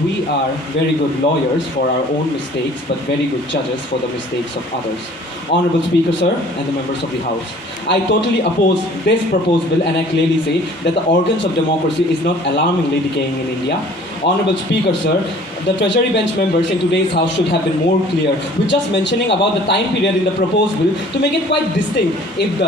we are very good lawyers for our own mistakes, but very good judges for the mistakes of others. Honorable Speaker, sir, and the members of the House, I totally oppose this proposed bill, and I clearly say that the organs of democracy is not alarmingly decaying in India. Honorable Speaker, sir, the Treasury bench members in today's House should have been more clear with just mentioning about the time period in the proposed bill to make it quite distinct. If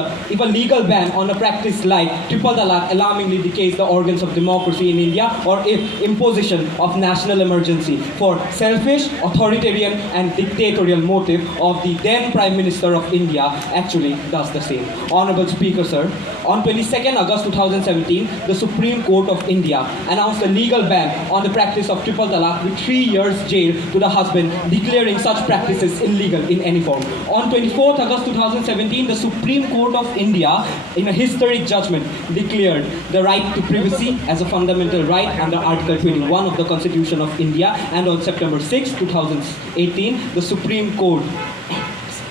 a legal ban on a practice like triple talaq alarmingly decays the organs of democracy in India, or if imposition of national emergency for selfish, authoritarian and dictatorial motive of the then Prime Minister of India actually does the same. Honorable Speaker, sir, on 22nd August 2017, the Supreme Court of India announced a legal ban on the practice of triple talaq with 3 years jail to the husband, declaring such practices illegal in any form. On 24th August 2017, the Supreme Court of India, in a historic judgment, declared the right to privacy as a fundamental right under Article 21 of the Constitution of India, and on September 6, 2018, the Supreme Court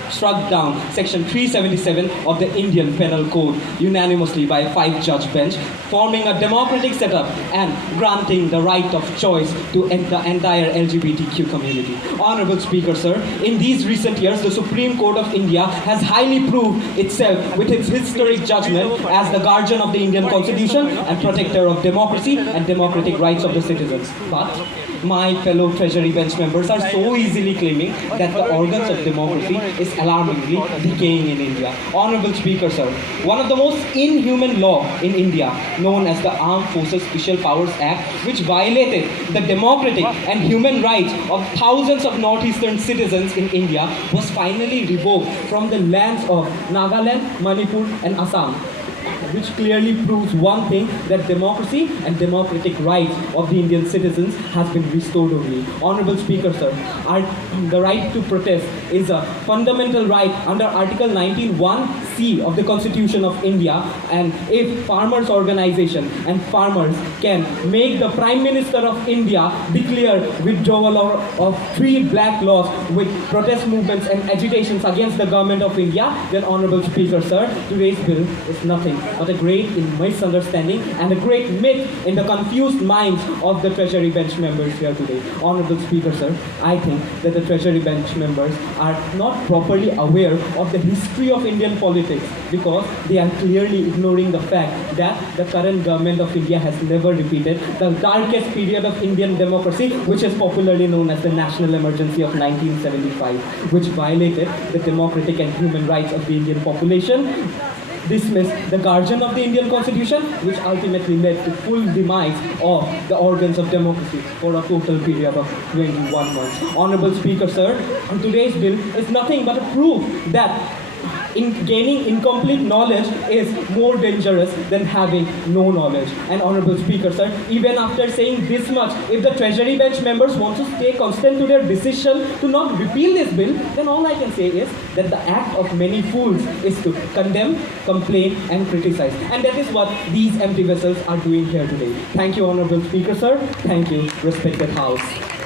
struck down Section 377 of the Indian Penal Code unanimously by a 5-judge bench, forming a democratic setup and granting the right of choice to the entire LGBTQ community. Honorable Speaker, sir, in these recent years, the Supreme Court of India has highly proved itself with its historic judgment as the guardian of the Indian Constitution and protector of democracy and democratic rights of the citizens. But my fellow Treasury bench members are so easily claiming that the organs of democracy is alarmingly decaying in India. Honorable Speaker, sir, one of the most inhuman law in India, known as the Armed Forces Special Powers Act, which violated the democratic and human rights of thousands of northeastern citizens in India, was finally revoked from the lands of Nagaland, Manipur and Assam, which clearly proves one thing, that democracy and democratic rights of the Indian citizens has been restored only. Honorable Speaker, sir, the right to protest is a fundamental right under Article 19(1)(c) of the Constitution of India, and if farmers' organization and farmers can make the Prime Minister of India declare withdrawal of 3 black laws with protest movements and agitations against the government of India, then Honorable Speaker, sir, today's bill is nothing but a great misunderstanding and a great myth in the confused minds of the Treasury bench members here today. Honorable Speaker, sir, I think that the Treasury bench members are not properly aware of the history of Indian politics, because they are clearly ignoring the fact that the current government of India has never repeated the darkest period of Indian democracy, which is popularly known as the National Emergency of 1975, which violated the democratic and human rights of the Indian population, dismissed the guardian of the Indian Constitution, which ultimately led to full demise of the organs of democracy for a total period of 21 months. Honorable Speaker, sir, today's bill is nothing but a proof that gaining incomplete knowledge is more dangerous than having no knowledge. And Honorable Speaker, sir, even after saying this much, if the Treasury bench members want to stay constant to their decision to not repeal this bill, then all I can say is that the act of many fools is to condemn, complain and criticize. And that is what these empty vessels are doing here today. Thank you, Honorable Speaker, sir. Thank you, respected House.